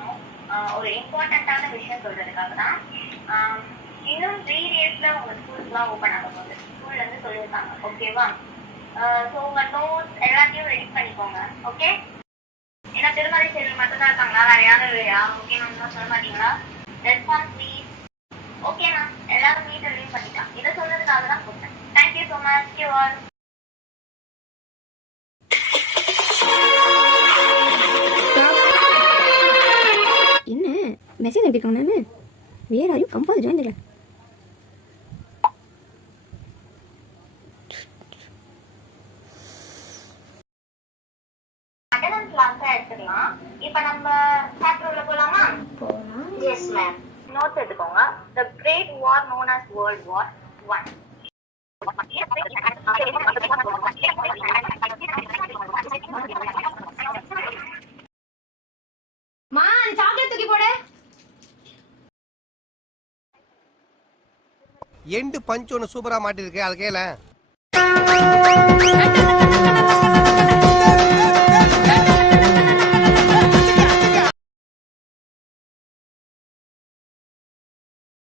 பேசணும். ஒரு இம்பார்ட்டண்ட்டான விஷயம் சொல்றதுக்காக தான். இன்னும் 3 டேஸ்ல உங்க ஸ்கூல்ஸ்லாம் ஓப்பன் ஆக போகுது. ஸ்கூல்ல இருந்து சொல்லியிருக்காங்க. ஓகேவா? ஸோ உங்க நோட்ஸ் எல்லாத்தையும் ரெடி பண்ணிக்கோங்க. ஓகே? ஏன்னா திருமலை செல்வி மட்டும் தான் இருக்காங்களா? வேற யாரும் இல்லையா? ஓகே மேம், சொல்ல மாட்டீங்களா? Response please. ஓகே மேம், எல்லாரும் மீட் ரிலீவ் பண்ணிட்டான். இதை சொல்றதுக்காக தான் கூப்பிட்டேன். Thank you so much. You all. என்ன மெசேஜ் அனுப்பியிருக்காங்க மேம்? Where are you come for join? Attendance class எடுத்துக்கலாம். இப்போ நம்ம சாப்டர் உள்ள போலாமா? போலாம். Yes ma'am. நோட்ஸ் எடுத்துக்கோங்க. The Great War known as World War I. மா, சாக்லேட் தூக்கி போடு. எண்டு பஞ்ச் ஒன்று சூப்பரா மாட்டிருக்கு, அது கேள.